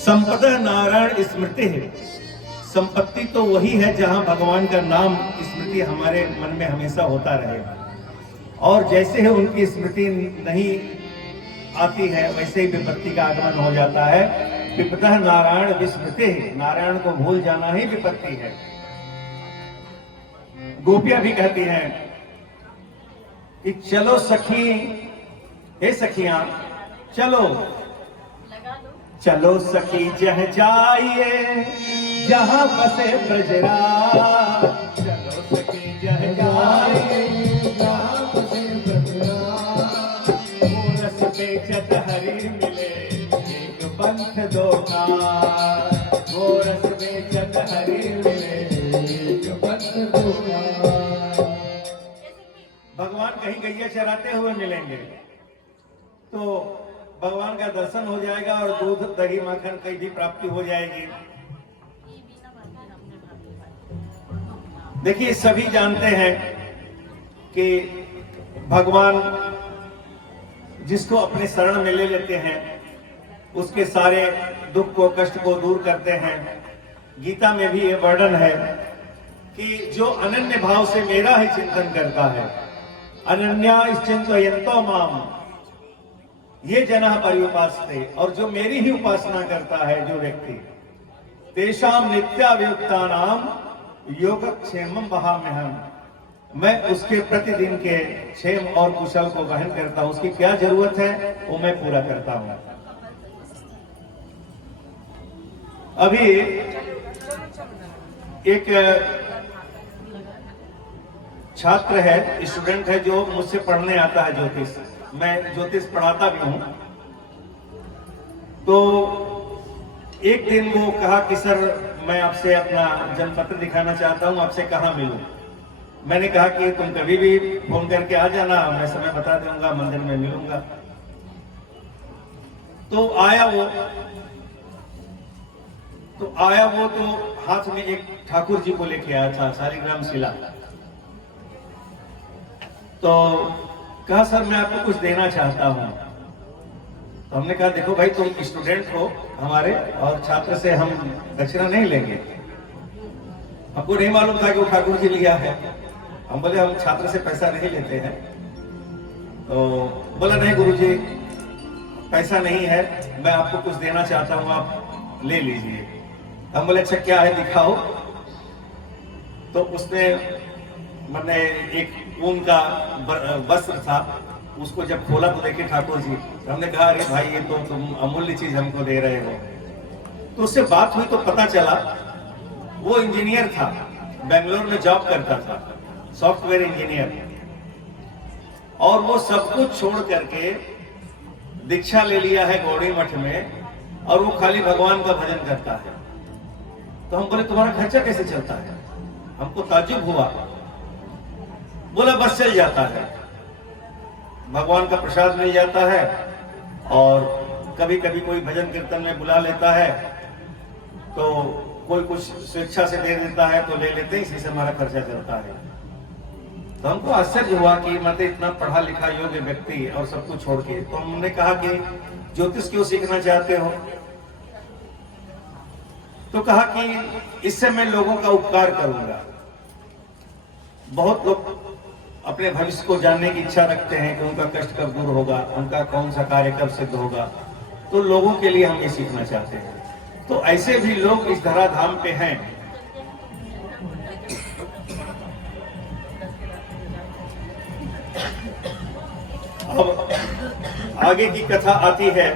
संपदा नारायण स्मृति है। संपत्ति तो वही है जहां भगवान का नाम स्मृति हमारे मन में हमेशा होता रहे, और जैसे ही उनकी स्मृति नहीं आती है वैसे ही विपत्ति का आगमन हो जाता है। विपदा नारायण विस्मृति है, नारायण को भूल जाना ही विपत्ति है। गोपियां भी कहती हैं कि चलो सखी, हे सखियां चलो, चलो सखी जह जाइए जहां बसे ब्रजराज। चलो सखी जह जाइए जहां बसे ब्रजराज। वो रस बेचत हरि मिले एक पंथ दो कार। वो रस बेचत हरि मिले एक पंथ दो कार। भगवान कहीं गैया चराते हुए मिलेंगे तो भगवान का दर्शन हो जाएगा और दूध दही माखन की भी प्राप्ति हो जाएगी। देखिए, सभी जानते हैं कि भगवान जिसको अपने शरण में ले लेते हैं उसके सारे दुख को, कष्ट को दूर करते हैं। गीता में भी ये वर्णन है कि जो अनन्य भाव से मेरा ही चिंतन करता है, अनन्या चिंतयन्तो माम ये जना पर्युपासते, और जो मेरी ही उपासना करता है जो व्यक्ति, तेषाम नित्याभियुक्तानाम योगक्षेमम वहाम्यहम्, मैं उसके प्रतिदिन के क्षेम और कुशल को वहन करता हूं। उसकी क्या जरूरत है वो मैं पूरा करता हूं। अभी एक छात्र है, स्टूडेंट है, जो मुझसे पढ़ने आता है ज्योतिष। मैं ज्योतिष पढ़ाता भी हूं। तो एक दिन वो कहा कि सर मैं आपसे अपना जन्मपत्र दिखाना चाहता हूं, आपसे कहां मिलूं। मैंने कहा कि तुम कभी भी फोन करके आ जाना, मैं समय बता दूंगा, मंदिर में मिलूंगा। तो आया वो तो हाथ में एक ठाकुर जी को लेके आया था, शालिग्राम शिला। तो कहा सर मैं आपको कुछ देना चाहता हूं। तो हमने कहा देखो भाई, तुम स्टूडेंट हो हमारे और छात्र से हम दक्षिणा नहीं लेंगे। हमको नहीं मालूम था कि वो ठाकुर जी लिया है। हम बोले हम छात्र से पैसा नहीं लेते हैं। तो बोला नहीं गुरुजी, पैसा नहीं है, मैं आपको कुछ देना चाहता हूं, आप ले लीजिए। हम बोले अच्छा क्या है दिखाओ। तो उसने मैंने एक ऊन का वस्त्र था, उसको जब खोला तो देखे ठाकुर जी। हमने कहा अरे भाई ये तो तुम अमूल्य चीज हमको दे रहे हो। तो उससे बात हुई तो पता चला वो इंजीनियर था, बेंगलोर में जॉब करता था, सॉफ्टवेयर इंजीनियर, और वो सब कुछ छोड़ करके दीक्षा ले लिया है गौड़ी मठ में, और वो खाली भगवान का भजन करता है। तो हम बोले तुम्हारा खर्चा कैसे चलता है? हमको ताज्जुब हुआ। बोला बस चल जाता है, भगवान का प्रसाद मिल जाता है, और कभी कभी कोई भजन कीर्तन में बुला लेता है तो कोई कुछ स्वेच्छा से दे देता है तो ले लेते हैं, इसी से हमारा खर्चा चलता है। तो हमको आश्चर्य हुआ कि मतलब इतना पढ़ा लिखा योग्य व्यक्ति और सब कुछ छोड़ के। तो हमने कहा कि ज्योतिष क्यों सीखना चाहते हो? तो कहा कि इससे मैं लोगों का उपकार करूंगा। बहुत लोग अपने भविष्य को जानने की इच्छा रखते हैं कि उनका कष्ट कब दूर होगा, उनका कौन सा कार्य कब सिद्ध होगा। तो लोगों के लिए हम ये सीखना चाहते हैं। तो ऐसे भी लोग इस धराधाम पे हैं। अब आगे की कथा आती है